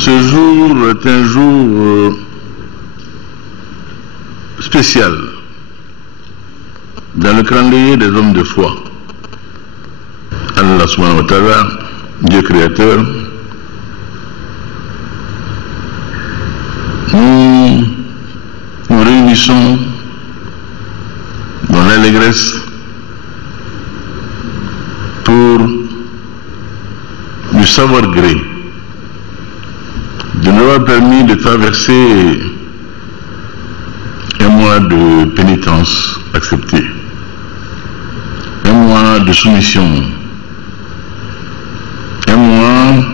Ce jour est un jour spécial dans le calendrier des hommes de foi. Allah subhanahu wa ta'ala, Dieu créateur, nous réunissons dans l'allégresse pour du savoir-gré, de nous avoir permis de traverser un mois de pénitence accepté, un mois de soumission, un mois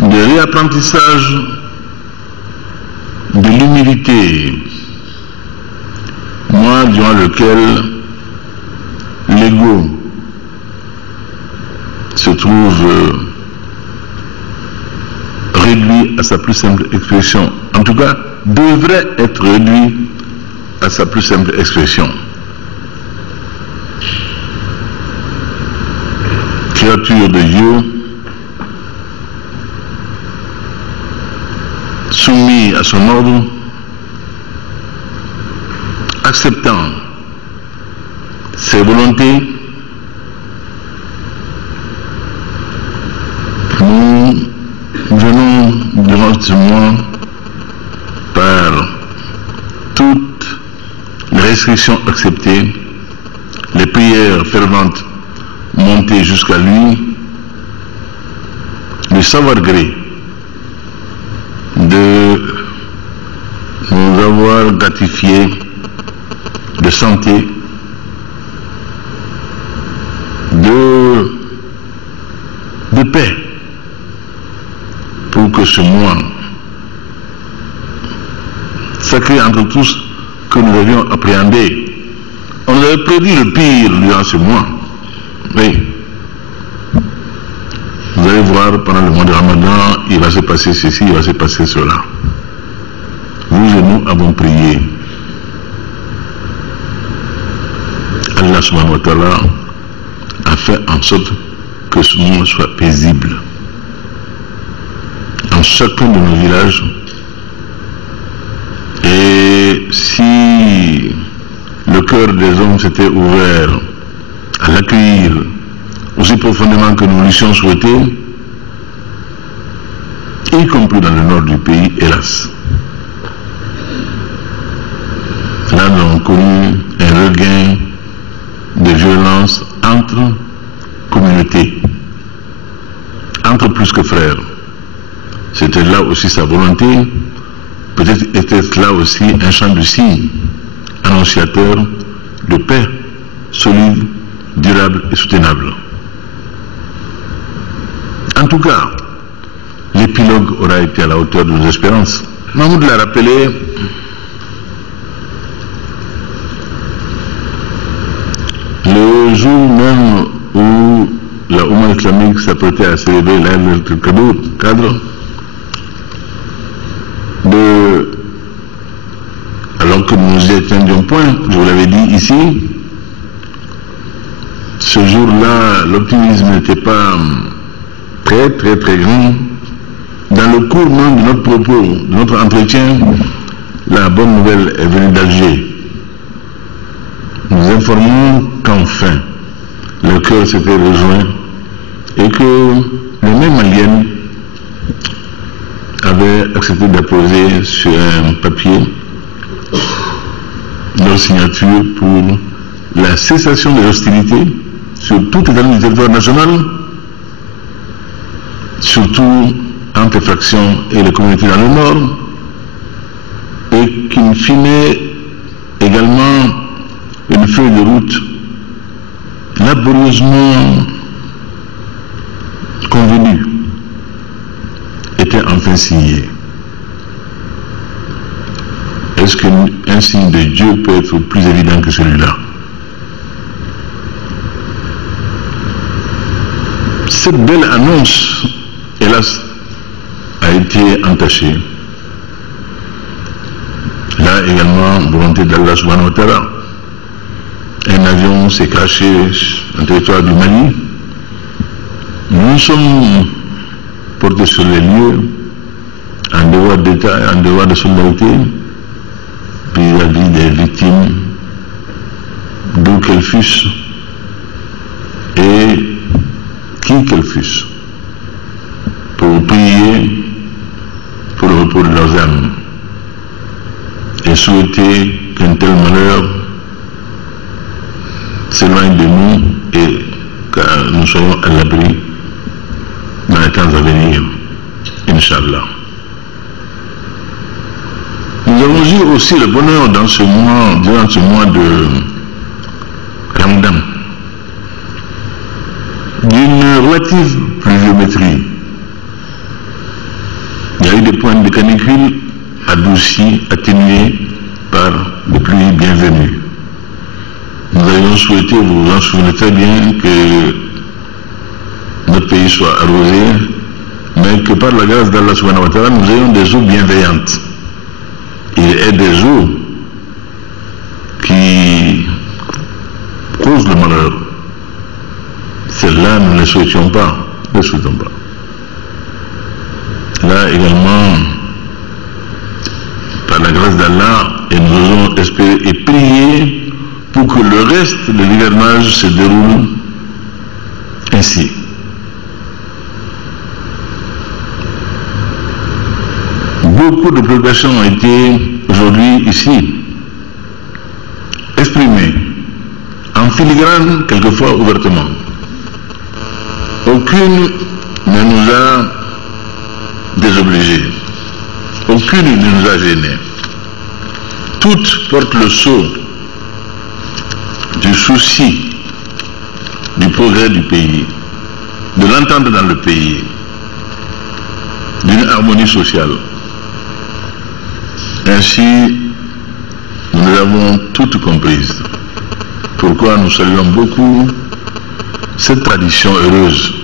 de réapprentissage de l'humilité, mois durant lequel l'ego se trouve réduit à sa plus simple expression, en tout cas devrait être réduit à sa plus simple expression. Créature de Dieu, soumis à son ordre, acceptant ses volontés, nous venons durant ce mois par toutes les restrictions acceptées, les prières ferventes montées jusqu'à lui, le savoir-gré de nous avoir gratifié de santé, de paix, pour que ce mois sacré entre tous que nous avions appréhendé, on avait prédit le pire durant ce mois. Oui. Vous allez voir, pendant le mois de Ramadan, il va se passer ceci, il va se passer cela. Vous et nous avons prié. Allah subhanahu wa ta'ala a fait en sorte que ce mois soit paisible. Dans chacun de nos villages. Et si le cœur des hommes s'était ouvert à l'accueillir aussi profondément que nous l'eussions souhaité, y compris dans le nord du pays, hélas. Là, nous avons connu un regain de violence entre communautés, entre plus que frères. C'était là aussi sa volonté, peut-être était là aussi un chant de cygne, annonciateur de paix solide, durable et soutenable. En tout cas, l'épilogue aura été à la hauteur de nos espérances. Mahmoud l'a rappelé, le jour même où la Oumma islamique s'apprêtait à célébrer l'Aïd cadre alors que nous y étions d'un point, je vous l'avais dit ici, ce jour-là, l'optimisme n'était pas très grand. Dans le cours même de notre propos, de notre entretien, la bonne nouvelle est venue d'Alger. Nous informons qu'enfin, le cœur s'était rejoint et que le même alien avait accepté d'apposer sur un papier leur signature pour la cessation des hostilités sur toute l'étendue du territoire national, surtout entre les fractions et les communautés dans le nord, et qu'in fine également une feuille de route laborieusement convenue était enfin signée. Est-ce qu'un signe de Dieu peut être plus évident que celui-là? Cette belle annonce, hélas, a été entachée. Là également, volonté d'Allah subhanahu wa ta'ala. Un avion s'est craché sur le territoire du Mali. Nous sommes porter sur les lieux un devoir d'État, un devoir de solidarité vis-à-vis des victimes, d'où qu'elles fussent et qui qu'elles fussent, pour prier pour le repos de leurs âmes et souhaiter qu'un tel malheur s'éloigne de nous et que nous soyons à l'abri dans les temps à venir, Inch'Allah. Nous avons eu aussi le bonheur dans ce mois, durant ce mois de Ramadan, d'une relative pluviométrie. Il y a eu des points de canicule adoucis, atténués par des pluies bienvenues. Nous avions souhaité, vous vous en souvenez très bien, que notre pays soit arrosé, mais que par la grâce d'Allah subhanahu wa ta'ala, nous ayons des eaux bienveillantes. Il est des eaux qui causent le malheur. Celles-là, nous ne les souhaitions pas. Ne les souhaitons pas. Là également, par la grâce d'Allah, et nous osons espérer et prier pour que le reste de l'hivernage se déroule ainsi. Beaucoup de préoccupations ont été aujourd'hui ici exprimées, en filigrane, quelquefois ouvertement. Aucune ne nous a désobligés, aucune ne nous a gênés. Toutes portent le sceau du souci du progrès du pays, de l'entente dans le pays, d'une harmonie sociale. Ainsi, nous les avons toutes comprises. Pourquoi nous saluons beaucoup cette tradition heureuse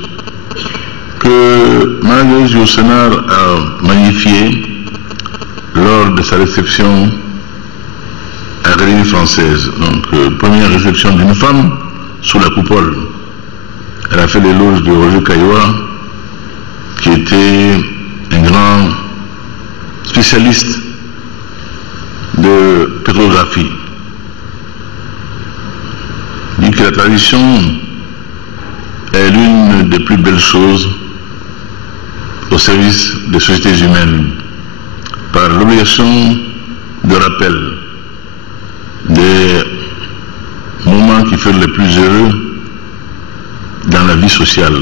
que Marie Yourcenar a magnifiée lors de sa réception à l'Académie française. Donc, première réception d'une femme sous la coupole. Elle a fait l'éloge de Roger Caillois, qui était un grand spécialiste de pétrographie. Il dit que la tradition est l'une des plus belles choses au service des sociétés humaines, par l'obligation de rappel des moments qui furent les plus heureux dans la vie sociale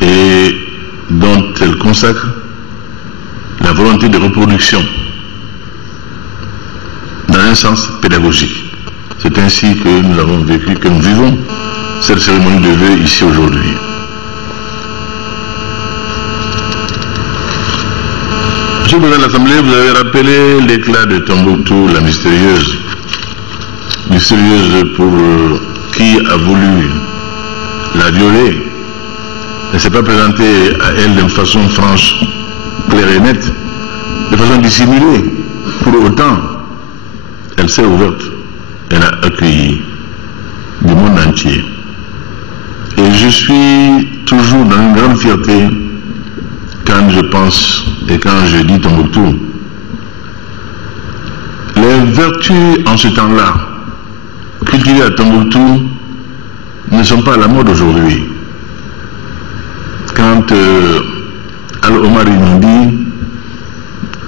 et dont elle consacre la volonté de reproduction dans un sens pédagogique. C'est ainsi que nous avons vécu, que nous vivons cette cérémonie de vœux ici aujourd'hui. Monsieur le président de l'Assemblée, vous avez rappelé l'éclat de Tombouctou, la mystérieuse pour qui a voulu la violer, ne s'est pas présentée à elle de façon franche, claire et nette, de façon dissimulée. Pour autant, elle s'est ouverte, elle a accueilli du monde entier. Et je suis toujours dans une grande fierté quand je pense et quand je dis Tombouctou. Les vertus en ce temps-là, cultivées à Tombouctou, ne sont pas à la mode aujourd'hui. Quand Al-Omar nous dit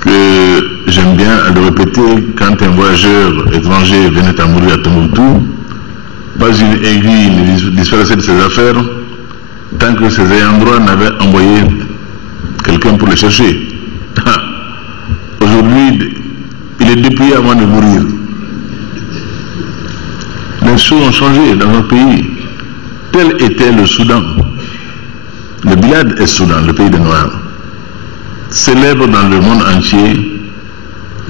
que j'aime bien à le répéter, quand un voyageur étranger venait à mourir à Tombouctou, pas une aiguille ne disparaissait de ses affaires tant que ses ayants droit n'avaient envoyé quelqu'un pour le chercher. Aujourd'hui, il est dépouillé avant de mourir. Les choses ont changé dans notre pays. Tel était le Soudan. Le Bilad est Soudan, le pays des Noirs. Célèbre dans le monde entier,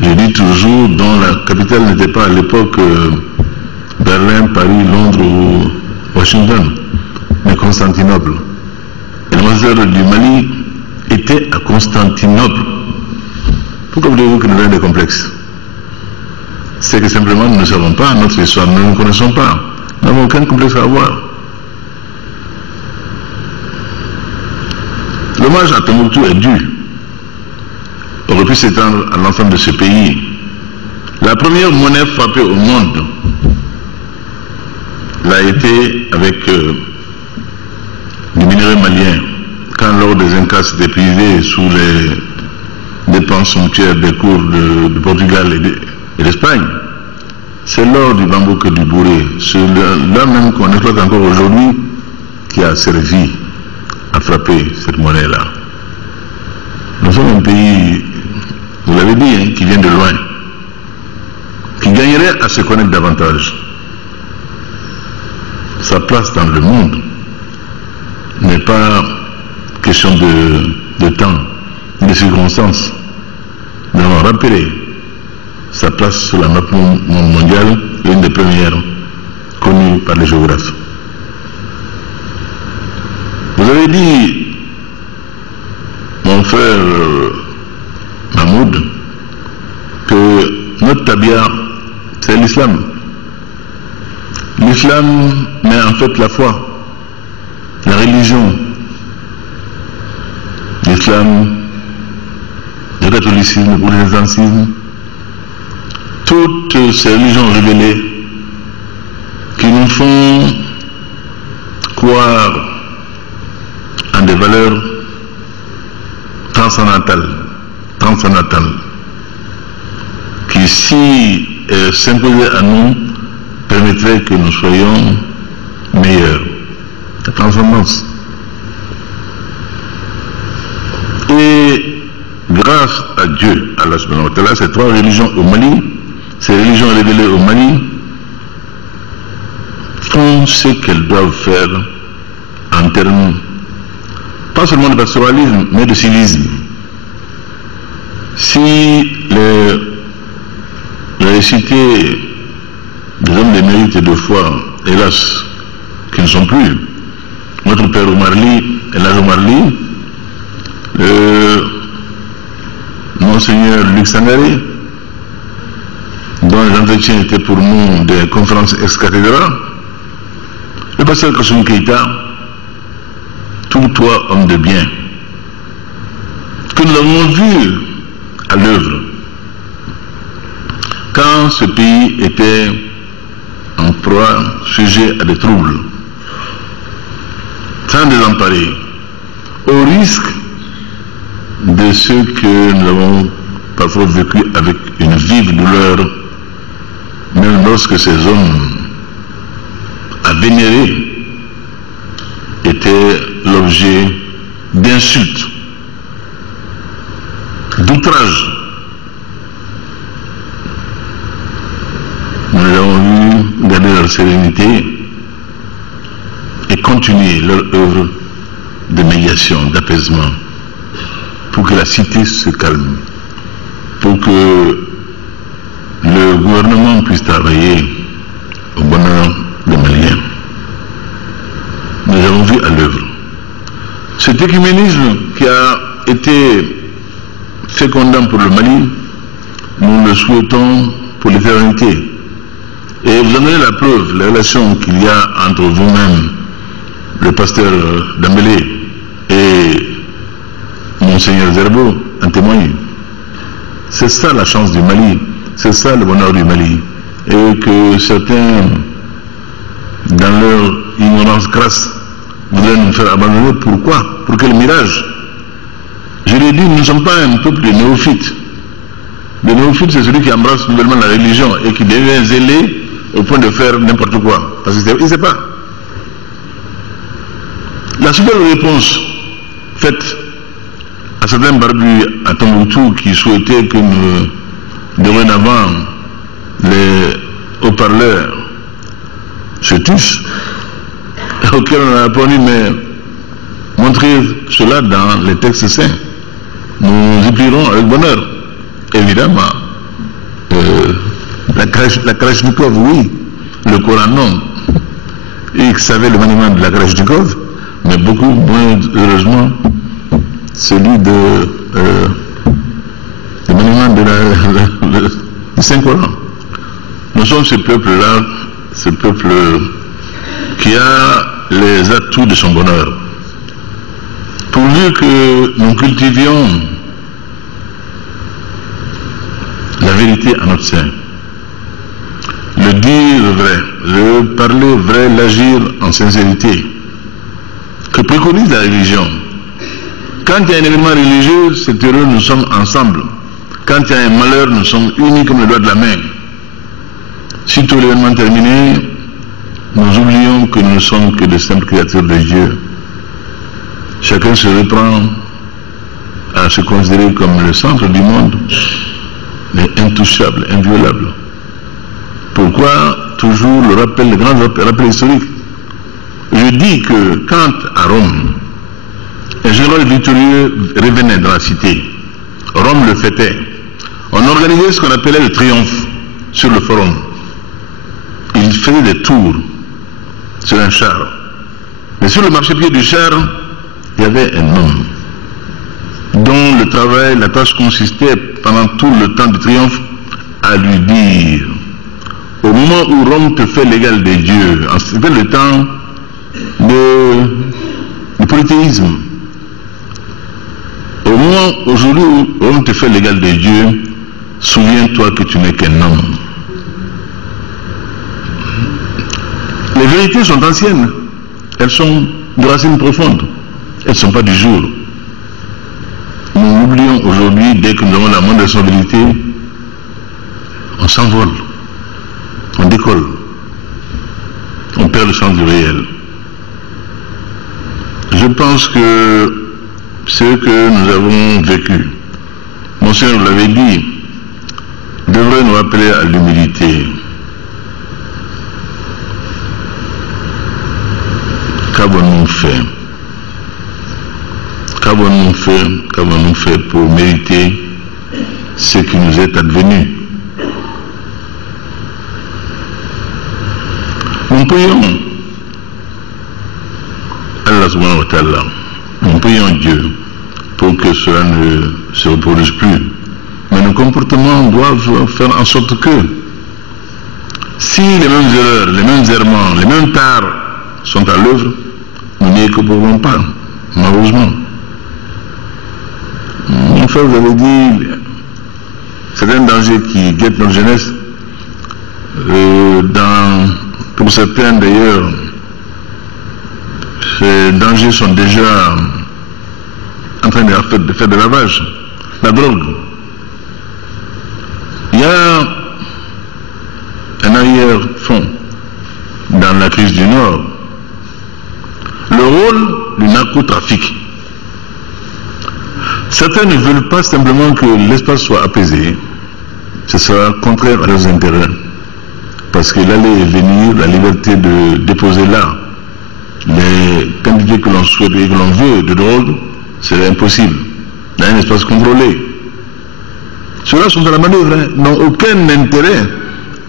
je dis toujours, dont la capitale n'était pas à l'époque Berlin, Paris, Londres ou Washington, mais Constantinople. Et l'ambassadeur du Mali était à Constantinople. Pourquoi voulez-vous que nous ayons des complexes? C'est que simplement nous ne savons pas notre histoire, nous ne nous connaissons pas. Nous n'avons aucun complexe à avoir. Le L'hommage à Tombouctou est dû, aurait pu s'étendre à l'ensemble de ce pays. La première monnaie frappée au monde l'a été avec du minerai malien, quand l'or des Incas s'est épuisé sous les dépenses somptuaires des cours de Portugal et d'Espagne. C'est l'or du bambou et du bourré, celui-là même qu'on exploite encore aujourd'hui, qui a servi à frapper cette monnaie-là. Nous sommes un pays, vous l'avez dit, hein, qui vient de loin, qui gagnerait à se connaître davantage. Sa place dans le monde n'est pas question de temps, de circonstances. Nous avons rappelé sa place sur la map mondiale, l'une des premières connues par les géographes. Vous avez dit, mon frère Mahmoud, que notre tabia, c'est l'islam. L'islam, mais en fait la foi, la religion, l'islam, le catholicisme, le protestantisme, toutes ces religions révélées qui nous font croire en des valeurs transcendantales, qui si s'imposaient à nous, permettrait que nous soyons meilleurs. La transcendance. Et grâce à Dieu, Allah subhanahu wa ta'ala, ces trois religions au Mali, ces religions révélées au Mali, font ce qu'elles doivent faire en termes, pas seulement de pastoralisme, mais de civisme. Si les cités des hommes de mérite et de foi, hélas, qui ne sont plus, notre père Omarli, Elhaj Omarli, Monseigneur Luc Sangaré, dont les entretiens étaient pour nous des conférences ex-cathédrales, le pasteur Kassoum Keïta, tous toi, homme de bien, que nous avons vu à l'œuvre quand ce pays était en proie, sujet à des troubles, sans désemparer, au risque de ce que nous avons parfois vécu avec une vive douleur, même lorsque ces hommes à vénérer étaient l'objet d'insultes, d'outrages. Nous les avons vus garder leur sérénité et continuer leur œuvre de médiation, d'apaisement, pour que la cité se calme, pour que le gouvernement puisse travailler au bonheur des Maliens. Nous avons vu à l'œuvre. Cet écuménisme qui a été fécondant pour le Mali, nous le souhaitons pour l'éternité. Et vous en avez la preuve, la relation qu'il y a entre vous-même, le pasteur Dambélé et Monseigneur Zerbo, en témoigne. C'est ça la chance du Mali, c'est ça le bonheur du Mali. Et que certains, dans leur ignorance crasse, voudraient nous faire abandonner. Pourquoi? Pour quel mirage? Je l'ai dit, nous ne sommes pas un peuple de néophytes. Le néophyte, c'est celui qui embrasse nouvellement la religion et qui devient zélé au point de faire n'importe quoi. Parce qu'il ne sait pas. La seule réponse faite à certains barbus à Tombouctou qui souhaitaient que nous, dorénavant, les haut-parleurs se tuent, auquel on a répondu, mais montrez cela dans les textes saints. Nous y prierons avec bonheur. Évidemment, la Kalachnikov, oui, le Coran, non. Ils savaient le maniement de la Kalachnikov, mais beaucoup moins, heureusement, celui le maniement du Saint-Coran. Nous sommes ce peuple-là, ce peuple qui a les atouts de son bonheur. Pourvu que nous cultivions la vérité en notre sein, le dire vrai, le parler vrai, l'agir en sincérité, que préconise la religion. Quand il y a un événement religieux, c'est heureux, nous sommes ensemble. Quand il y a un malheur, nous sommes unis comme le doigt de la main. Si tout l'événement est terminé, nous oublions que nous ne sommes que de simples créatures de Dieu. Chacun se reprend à se considérer comme le centre du monde, mais intouchable, inviolable. Pourquoi toujours le rappel, le grand rappel historique? Je dis que quand à Rome, un général victorieux revenait dans la cité, Rome le fêtait, on organisait ce qu'on appelait le triomphe sur le forum. Il faisait des tours sur un char. Mais sur le marchepied du char, il y avait un homme dont le travail, la tâche consistait pendant tout le temps du triomphe à lui dire: au moment où Rome te fait l'égal des dieux, c'était le temps du polythéisme. Au moment aujourd'hui où Rome te fait l'égal des dieux, souviens-toi que tu n'es qu'un homme. Les vérités sont anciennes, elles sont de racines profondes, elles ne sont pas du jour. Nous l'oublions aujourd'hui, dès que nous avons la moindre responsabilité, on s'envole, on décolle, on perd le sens du réel. Je pense que ce que nous avons vécu, Monseigneur vous l'avait dit, devrait nous rappeler à l'humilité. Qu'avons-nous fait? Qu'avons-nous fait pour mériter ce qui nous est advenu? Nous prions Allah subhanahu wa ta'ala, nous prions Dieu pour que cela ne se reproduise plus. Mais nos comportements doivent faire en sorte que si les mêmes erreurs, les mêmes errements, les mêmes tares sont à l'œuvre, nous n'y écoperons pas, malheureusement. Mon frère vous avait dit, c'est un danger qui guette notre jeunesse. Pour certains d'ailleurs, ces dangers sont déjà en train de faire des ravages. La drogue. Il y a un arrière-fond dans la crise du Nord. Le rôle du narcotrafic. Certains ne veulent pas simplement que l'espace soit apaisé. Ce sera contraire à leurs intérêts. Parce que l'aller et venir, la liberté de déposer là les quantités que l'on souhaite et que l'on veut de drogue, c'est impossible. Dans un espace contrôlé. Ceux-là sont à la manœuvre, n'ont aucun intérêt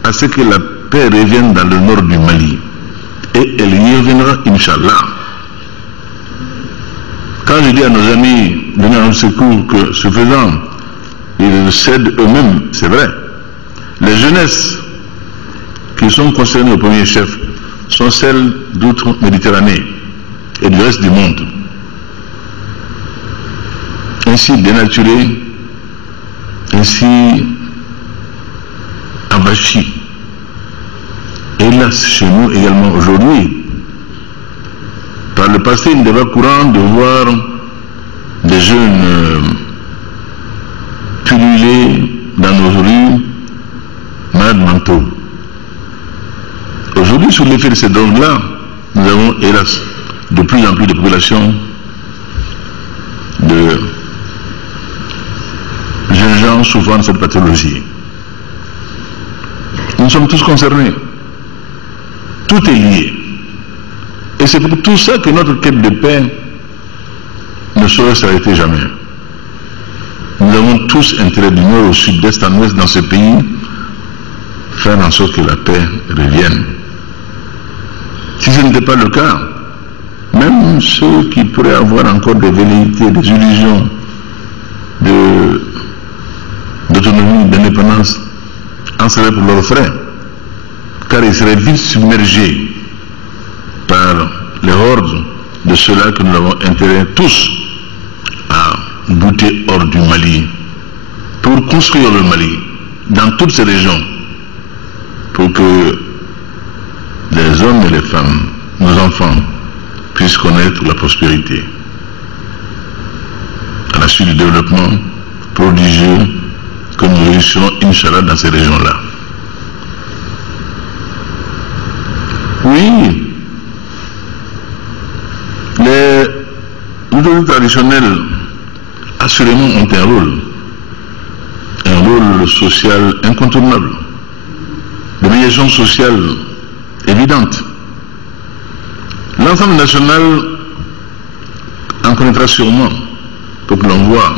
à ce que la paix revienne dans le nord du Mali. Et elle y reviendra, Inch'Allah. Quand je dis à nos amis venir à notre secours que ce faisant, ils cèdent eux-mêmes, c'est vrai. Les jeunesses qui sont concernées au premier chef sont celles d'outre-Méditerranée et du reste du monde. Ainsi dénaturées, ainsi envahis. Hélas, chez nous également aujourd'hui, par le passé, il n'était pas courant de voir des jeunes pulluler dans nos rues, malades mentaux. Aujourd'hui, sous l'effet de ces drogues-là, nous avons, hélas, de plus en plus de populations de jeunes gens souffrant de cette pathologie. Nous sommes tous concernés. Tout est lié. Et c'est pour tout ça que notre quête de paix ne saurait s'arrêter jamais. Nous avons tous intérêt du nord au sud, d'est en ouest dans ce pays, faire en sorte que la paix revienne. Si ce n'était pas le cas, même ceux qui pourraient avoir encore des velléités, des illusions d'autonomie, d'indépendance, en seraient pour leurs frais, car ils seraient vite submergés par les hordes de ceux-là que nous avons intérêt tous bouté hors du Mali pour construire le Mali dans toutes ces régions, pour que les hommes et les femmes, nos enfants, puissent connaître la prospérité. À la suite du développement prodigieux que nous réussirons, Inch'Allah, dans ces régions-là. Oui, les autorités traditionnelles, assurément, ont un rôle social incontournable, de médiation sociale évidente. L'ensemble national en connaîtra sûrement pour que l'on voit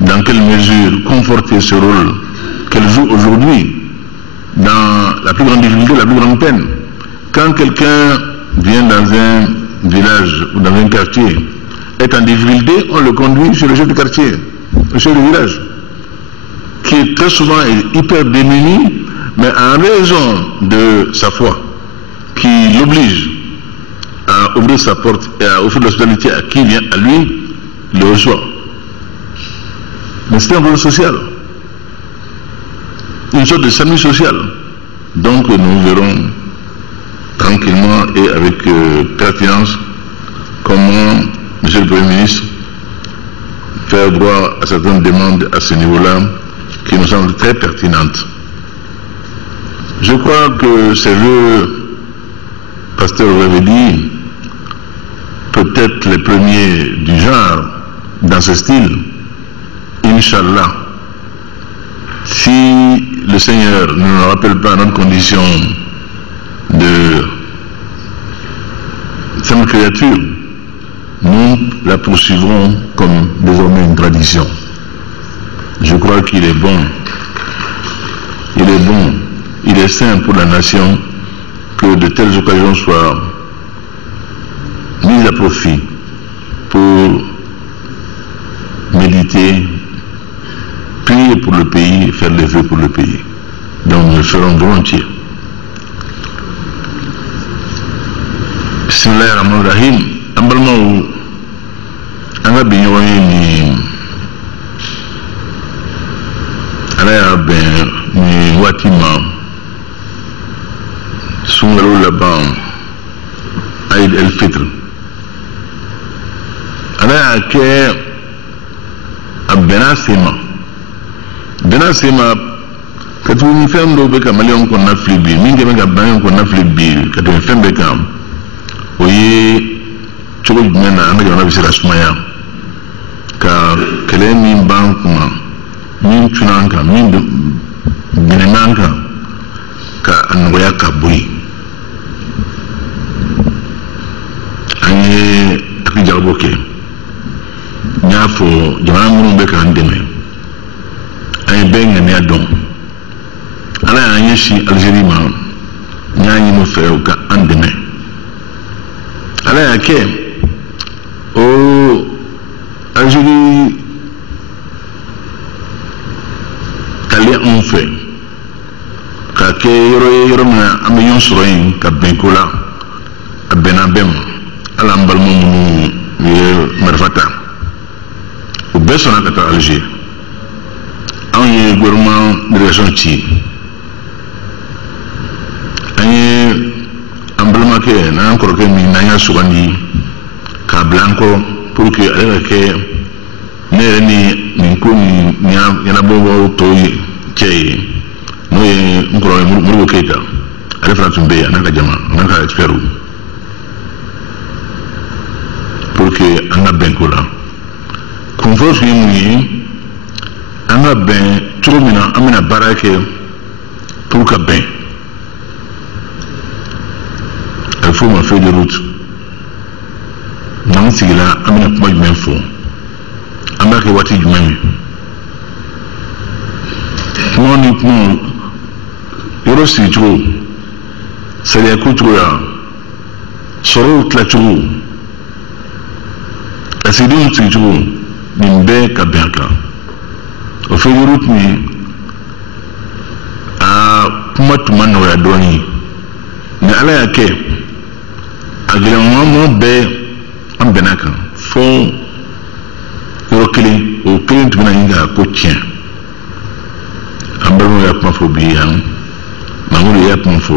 dans quelle mesure conforter ce rôle qu'elle joue aujourd'hui dans la plus grande difficulté, la plus grande peine. Quand quelqu'un vient dans un village ou dans un quartier, est en difficulté, on le conduit chez le chef du quartier, le chef du village, qui est très souvent hyper démuni, mais en raison de sa foi, qui l'oblige à ouvrir sa porte et à offrir l'hospitalité à qui vient à lui, le reçoit. Mais c'est un rôle social, une sorte de salut social. Donc nous verrons tranquillement et avec pertinence comment, Monsieur le Premier ministre, faire droit à certaines demandes à ce niveau-là qui nous semblent très pertinentes. Je crois que c'est le pasteur avait dit, peut-être les premiers du genre, dans ce style, Inch'Allah, si le Seigneur ne nous rappelle pas notre condition de simple créature, nous la poursuivrons comme désormais une tradition. Je crois qu'il est bon, il est sain pour la nation que de telles occasions soient mises à profit pour méditer, prier pour le pays, faire les vœux pour le pays. Donc nous le ferons volontiers. Bismillahirrahmanirrahim. Ambalma anga binyo ni ala ben ni watima sungalo laban Aïd el-Fitr. Ala ke abena sema katu ni femdo be kamali on ko na flibi minge me gaban ko na flibi katu fembe kam oye chogo jumena anga jona bisira sumaya ka kele min bankuma min tunanka min binanka ka angoya kabui anye akijaboke nyafo jamana munu be ka ndeme ay benga ne adon ala anye shi Algérie ma nyanyi mo fe ka andeme ala yake o Algérie tali on fait ka ke yoro na amiyon soroyin ka benkola abenabem ala mbalmo mu ye marfata o besona ka ta Alger on ye gouvernement de région ci anye ambalma ke na encore que mi na ya sugandi ka blanco pour que ala ke ne ni ko ni yana bobo to ke no ye ngoro mu keta ala fratumbe anaka jama anaka expert pour que anga benkola conforce ni anga ben turumina amina barake pour que ben il faut ma feuille de route non c'est là amina kuma jumen fo amba ke wati jumen ni kuma yoro si tro sariya ko tro ya soro tla tro asidin si tro nimbe ka benka o feuille de route ni a kuma tumano ya doni ni ala yake agilemo mo be ambenaka fo yoro kelen o kelen tun bɛna ɲini ka ko tiɲɛ an balimaw y'a kuma fɔ bi yan Mamudu y'a kuma fɔ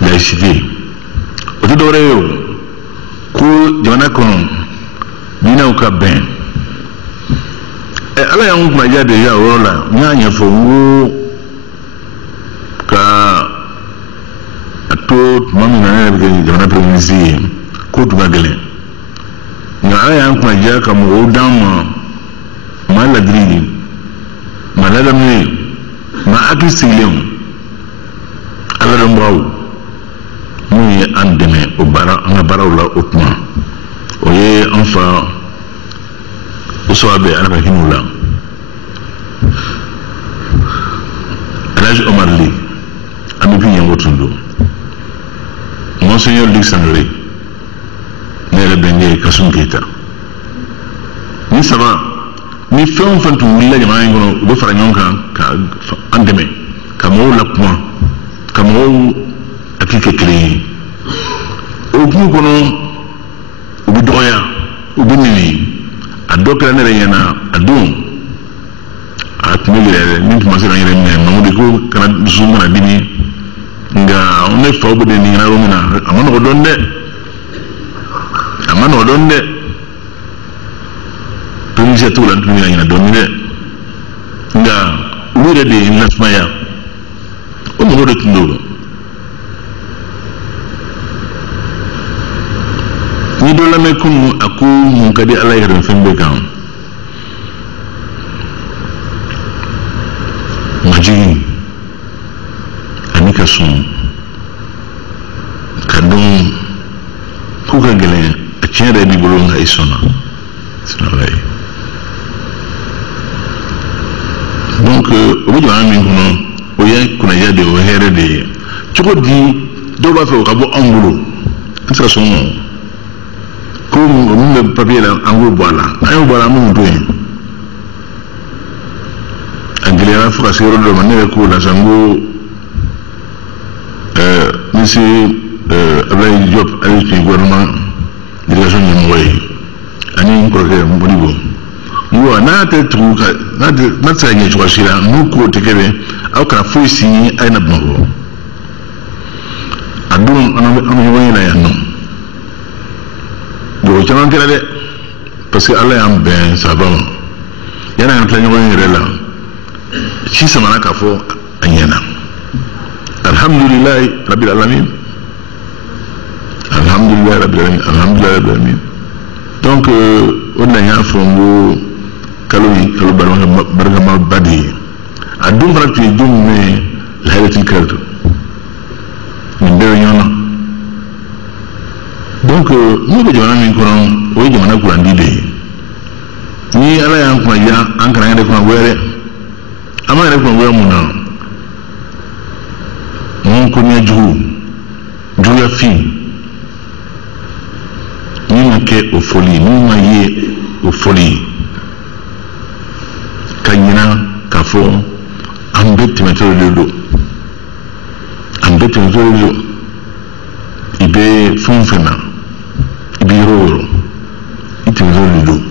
laïcité o tɛ dɔwɛrɛ ye o ko jamana kɔnɔ diinɛw ka bɛn ala y'an kunnaja déjà o yɔrɔ la n y'a ɲɛfɔ n ko ka a to tuma min na ne yɛrɛ bɛ kɛ jamana premier ministre ye ko tun ka gɛlɛn nka ala y'an kunnaja ka mɔgɔw d'an ma maa ladiri maa ladamunen maa hakili sigilenw ala dɔnbagaw mun ye an dɛmɛ o baara an ka baaraw la o tuma o ye an fa Usabe ala ka hinɛ u la Alhaji Omar Ly an bɛ fi ɲɛngo tun don Monseigneur Luc Sangare ne yɛrɛ bɛnkɛ Kasum Keyita ni saba ni fɛn o fɛn tun wulila jamana in kɔnɔ u bɛ fara ɲɔgɔn kan ka an dɛmɛ ka mɔgɔw lakuma ka mɔgɔw hakili kɛ kelen ye o hukumu kɔnɔ u bɛ dɔgɔya u bɛ nɛni a dɔ kɛra ne yɛrɛ ɲɛna a don a tun bɛ yɛrɛ min tun ma se ka n yɛrɛ minɛ Mamudu ko kana dusu mana dimi nka ne faw bɛ nin ɲɛna yɔrɔ min na a ma nɔgɔ dɔɔnin dɛ a ma nɔgɔ dɔɔnin dɛ tomisɛ t'o la n tun bɛ ka ɲɛna dɔɔnin dɛ nka olu yɛrɛ de ye n lasumaya o mɔgɔw de tun don ni dɔ lamɛn kunu a ko mun ka di ala yɛrɛ fɛn bɛɛ kan majigi ani ka sɔn ka dɔn k'u ka gɛlɛn a tiɲɛ yɛrɛ b'i bolo nka i sɔnna ala ye donc o bɛ jamana min kɔnɔ o ye kunnaja de ye o ye hɛrɛ de ye cogo di dɔw b'a fɛ o ka bɔ anw bolo an tɛ se ka sɔn o ma ko mun bɛ papier la an k'o bɔ a la an y'o bɔ a la an b'o to yen a gɛlɛyara fo ka se yɔrɔ dɔ ma ne yɛrɛ k'o la sisan n ko monsieur Abdoulaye Diop ale tun ye gouvernement délégation ɲɛmɔgɔ ye ani n kɔrɔkɛ Modibo n ko n'a tɛ tugu ka n'a tɛ se ka ɲɛ cogoya si la n'u k'o tɛ kɛ bɛ aw kana foyi signé a ye na Bamakɔ a don an bɛ ɲɔgɔn ye la yan nɔ. o caman kɛra dɛ parce que ala y'an bɛn saba ma yanni an tila ɲɔgɔn yɛrɛ la si samana k'a fɔ a ɲɛna alhamdulilayi rabil alamin alhamdulilayi rabil alamin alhamdulilayi rabil alamin donc o de la n y'a fɔ n ko kalo barikama ba de ye a don fana tun ye don min bɛ lahilatul kadr nin bɛɛ bɛ ɲɔgɔn na donc n'o bɛ jamana min kɔnɔ o ye jamana kurandi de ye ni ala y'an kunnaja an kana yɛrɛ kunnagoya dɛ an b'an yɛrɛ kunnagoya mun na mun ko ɲɛ jugu juguya fin min ma kɛ o fɔli min ma ye o fɔli ka ɲina k'a fɔ an bɛɛ tɛmɛtɔ de don an bɛɛ tɛmɛtɔ de don i bɛ fɛn o fɛn na i bɛ yɔrɔ o yɔrɔ i tɛmɛtɔ de don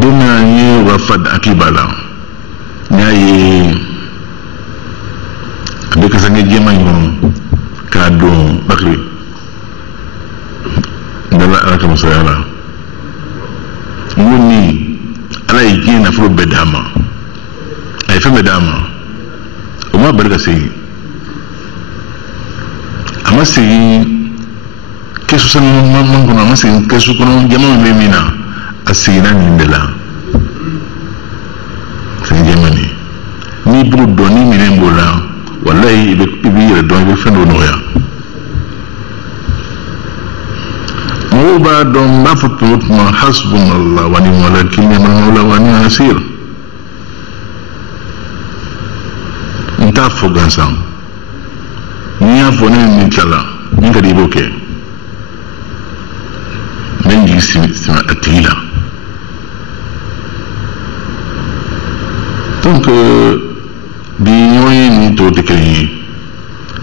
don min na n ye wa fa hakili b'a la n y'a ye a bɛ kasange jɛman in kɔnɔ k'a don Bakiri n dala ala ka masaya la n ko ni ala ye diɲɛ nafolo bɛɛ d'a ma a ye fɛn bɛɛ d'a ma o ma bali ka segin a ma segin kɛsu sanu man kɔnɔ a ma segin kɛsu kɔnɔ jama min bɛ min na a seginna nin de la fɛn jɛman de n'i bolo dɔn ni minɛn b'o la walayi i b'i yɛrɛ dɔn i bɛ fɛn dɔ nɔgɔya mɔgɔw b'a dɔn n b'a fɔ tuma o tuma hasbunallah wa ni'mal wakil ni'mal mawla wa ni'man nasir n t'a fɔ gansan n'i y'a fɔ ne ni min tilala min ka di i b'o kɛ n bɛ n jigi simi a tigi la donc bi ɲɔgɔn ye nin tɔw tɛ kelen ye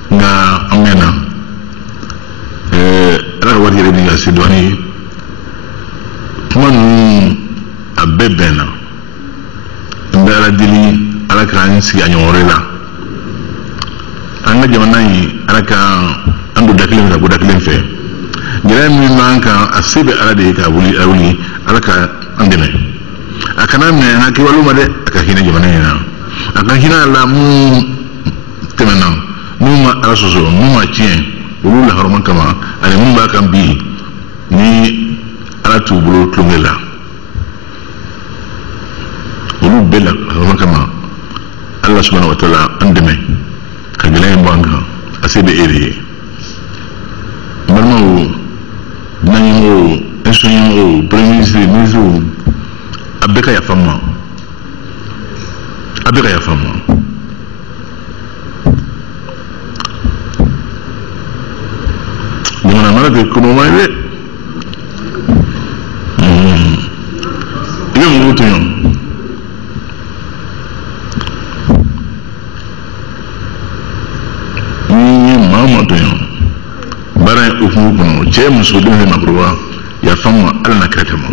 nka an mɛnna ala ka wari yɛrɛ ni ka Sidoni kuma ninnu a bɛɛ bɛnna n bɛ ala deli ala k'an sigi a ɲɔgɔn wɛrɛ la an ka jamana in ala ka an don da kelen ka bɔ da kelen fɛ gɛlɛya min b'an kan a se bɛ ala de ye k'a wuli ala ka an dɛmɛ a kana minɛ hakiliwalew ma dɛ a ka hinɛ jamana in na a ka hinɛ a la mun tɛmɛna mun ma ala sɔsɔ mun ma tiɲɛ olu lahɔrɔma kama ani mun b'a kan bi ni ala t'u bolo tulonkɛ la olu bɛɛ lahɔrɔma kama ala subhanahu wa ta'ala an dɛmɛ ka gɛlɛya in bɔ an kan a se bɛ e de ye n balimaw dunanɲɛmɔgɔw insɔnɲɛmɔgɔw premier ministre a bɛɛ ka yafa n ma a bɛɛ ka yafa n ma jamana mara tɛ kɔnɔma ye dɛ i bɛ mɔgɔw to yen ni ye maa o maa to yen baara in hukumu kɔnɔ cɛ muso denmisɛn maakɔrɔba yafa n ma ala na kira kama